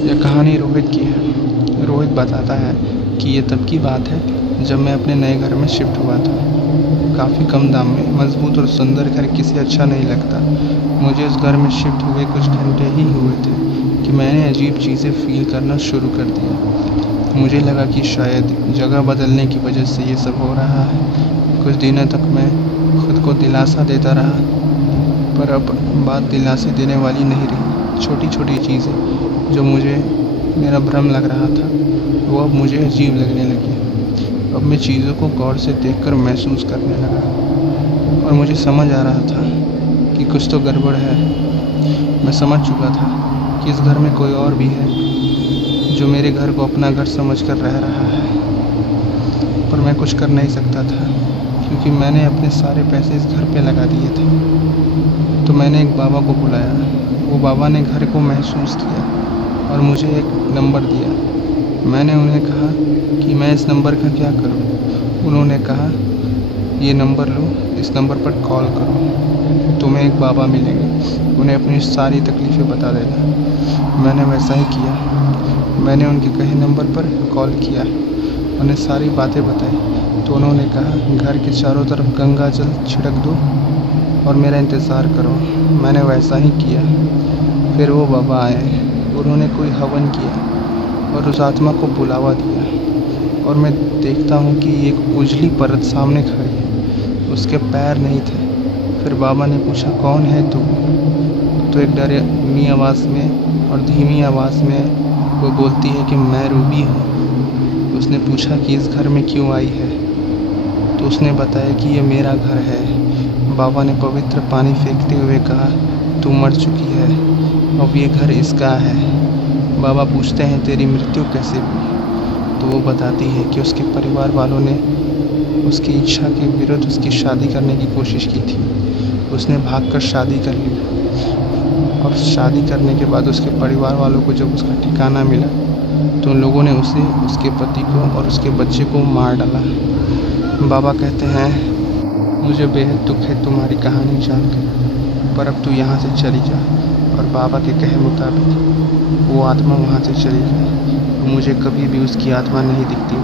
यह कहानी रोहित की है। रोहित बताता है कि ये तब की बात है जब मैं अपने नए घर में शिफ्ट हुआ था। काफ़ी कम दाम में मजबूत और सुंदर घर किसे अच्छा नहीं लगता। मुझे उस घर में शिफ्ट हुए कुछ घंटे ही हुए थे कि मैंने अजीब चीज़ें फील करना शुरू कर दिया। मुझे लगा कि शायद जगह बदलने की वजह से ये सब हो रहा है। कुछ दिनों तक मैं खुद को दिलासा देता रहा, पर अब बात दिलासे देने वाली नहीं रही। छोटी छोटी चीज़ें जो मुझे मेरा भ्रम लग रहा था, वो अब मुझे अजीब लगने लगी। अब मैं चीज़ों को गौर से देखकर महसूस करने लगा और मुझे समझ आ रहा था कि कुछ तो गड़बड़ है। मैं समझ चुका था कि इस घर में कोई और भी है जो मेरे घर को अपना घर समझकर रह रहा है, पर मैं कुछ कर नहीं सकता था क्योंकि मैंने अपने सारे पैसे इस घर पे लगा दिए थे। तो मैंने एक बाबा को बुलाया। वो बाबा ने घर को महसूस किया और मुझे एक नंबर दिया। मैंने उन्हें कहा कि मैं इस नंबर का क्या करूं। उन्होंने कहा, ये नंबर लो, इस नंबर पर कॉल करो, तुम्हें एक बाबा मिलेंगे, उन्हें अपनी सारी तकलीफ़ें बता देना। मैंने वैसा ही किया। मैंने उनके कहे नंबर पर कॉल किया, उन्हें सारी बातें बताई तो उन्होंने कहा, घर के चारों तरफ गंगा जल छिड़क दो और मेरा इंतज़ार करो। मैंने वैसा ही किया। फिर वो बाबा आए। उन्होंने कोई हवन किया और उस आत्मा को बुलावा दिया और मैं देखता हूँ कि एक उजली परत सामने खड़ी है। उसके पैर नहीं थे। फिर बाबा ने पूछा, कौन है तू? तो एक डरावनी आवाज़ में और धीमी आवाज़ में वो बोलती है कि मैं रूबी हूँ। उसने पूछा कि इस घर में क्यों आई है? तो उसने बताया कि ये मेरा घर है। बाबा ने पवित्र पानी फेंकते हुए कहा, तू मर चुकी है, अब ये घर इसका है। बाबा पूछते हैं, तेरी मृत्यु कैसे हुई? तो वो बताती है कि उसके परिवार वालों ने उसकी इच्छा के विरुद्ध उसकी शादी करने की कोशिश की थी। उसने भागकर शादी कर ली और शादी करने के बाद उसके परिवार वालों को जब उसका ठिकाना मिला तो उन लोगों ने उसे, उसके पति को और उसके बच्चे को मार डाला। बाबा कहते हैं, मुझे बेहद दुख है तुम्हारी कहानी जानकर, पर अब तू यहाँ से चली जा। और बाबा के कहे मुताबिक वो आत्मा वहाँ से चली गई। मुझे कभी भी उसकी आत्मा नहीं दिखती